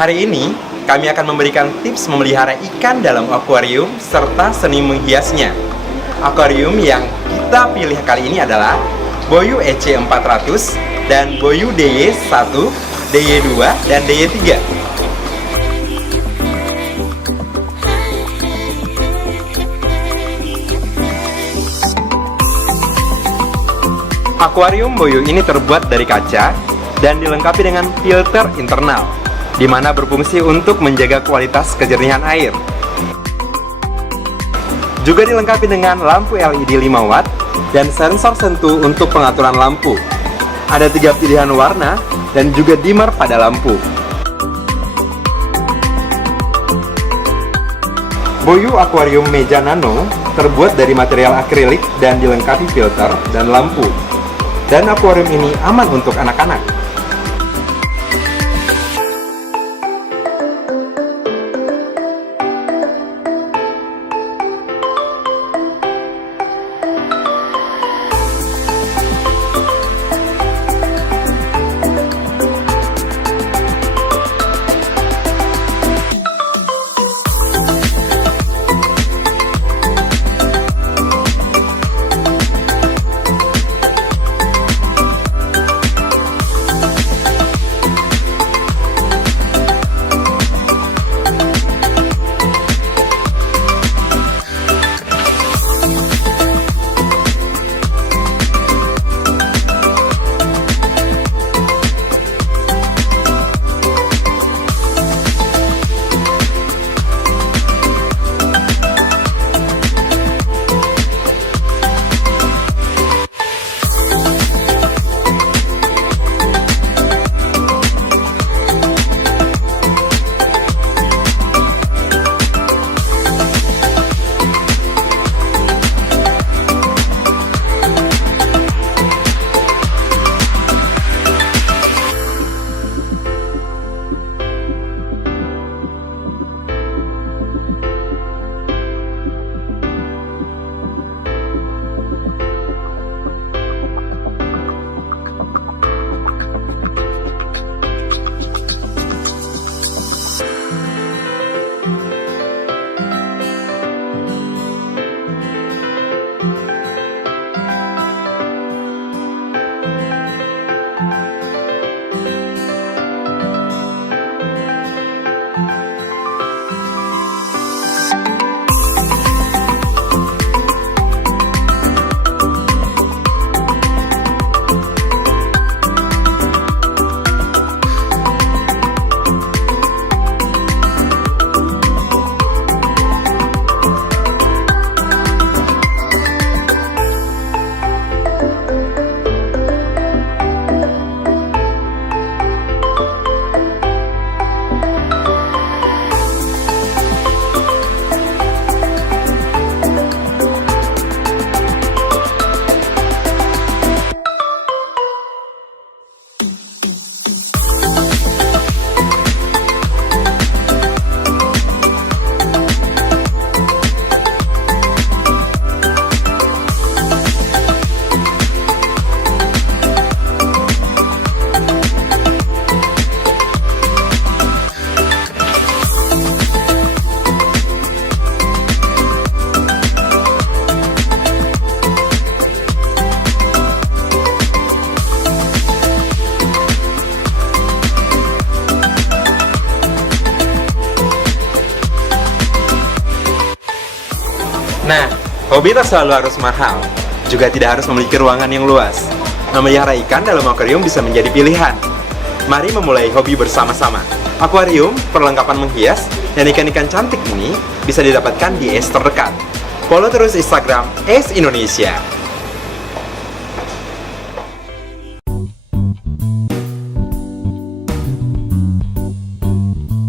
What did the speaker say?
Hari ini, kami akan memberikan tips memelihara ikan dalam akuarium serta seni menghiasnya. Akuarium yang kita pilih kali ini adalah Boyu EC400 dan Boyu DY1, DY2, dan DY3. Akuarium Boyu ini terbuat dari kaca dan dilengkapi dengan filter internal, di mana berfungsi untuk menjaga kualitas kejernihan air. Juga dilengkapi dengan lampu LED 5 watt dan sensor sentuh untuk pengaturan lampu. Ada 3 pilihan warna dan juga dimmer pada lampu. Boyu Aquarium Meja Nano terbuat dari material akrilik dan dilengkapi filter dan lampu. Dan akuarium ini aman untuk anak-anak. Nah, hobi tak selalu harus mahal, juga tidak harus memiliki ruangan yang luas. Memelihara ikan dalam akuarium bisa menjadi pilihan. Mari memulai hobi bersama-sama. Akuarium, perlengkapan menghias, dan ikan-ikan cantik ini bisa didapatkan di ACE terdekat. Follow terus Instagram ACE Indonesia.